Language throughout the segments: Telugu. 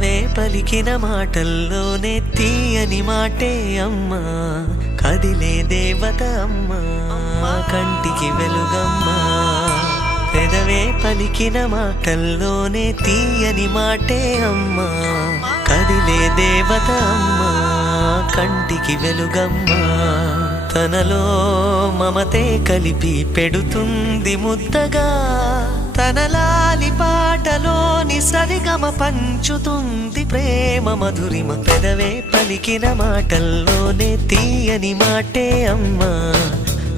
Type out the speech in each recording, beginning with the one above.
పెదవే పలికిన మాటల్లోనే తీయని మాటే అమ్మా, కదిలే దేవత అమ్మా, కంటికి వెలుగమ్మా. పెదవే పలికిన మాటల్లోనే తీయని మాటే అమ్మా, కదిలే దేవత అమ్మా, కంటికి వెలుగమ్మా. తనలో మమతే కలిపి పెడుతుంది ముద్దగా, తన లాలి పాటలోని సరిగమ పంచుతుంది ప్రేమ మధురిమ. పెదవే పలికిన మాటల్లోనే తీయని మాటే అమ్మా,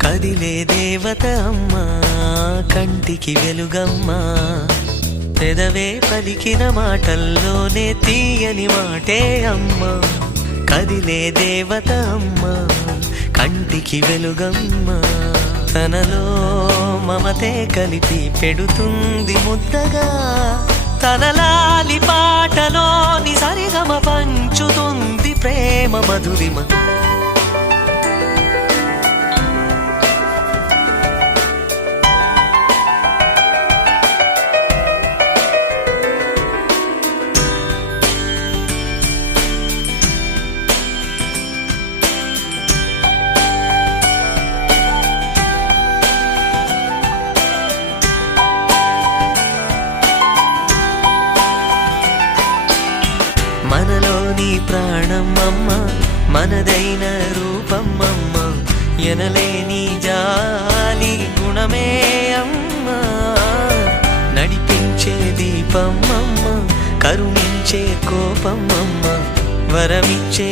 కదిలే దేవత అమ్మా, కంటికి వెలుగమ్మా. పెదవే పలికిన మాటల్లోనే తీయని మాటే అమ్మా, కదిలే దేవత అమ్మా, కంటికి వెలుగమ్మా. తనలో మమతే కలిపి పెడుతుంది ముద్దగా, తన లాలి పాటలోని సరిగమ పంచుతుంది ప్రేమ మధురిమ. మనలోని ప్రాణం అమ్మ, మనదైన రూపం అమ్మ, ఎనలేని జాలి గుణమే అమ్మ. నడిపించే దీపం అమ్మ, కరుణించే కోపం అమ్మ, వరమిచ్చే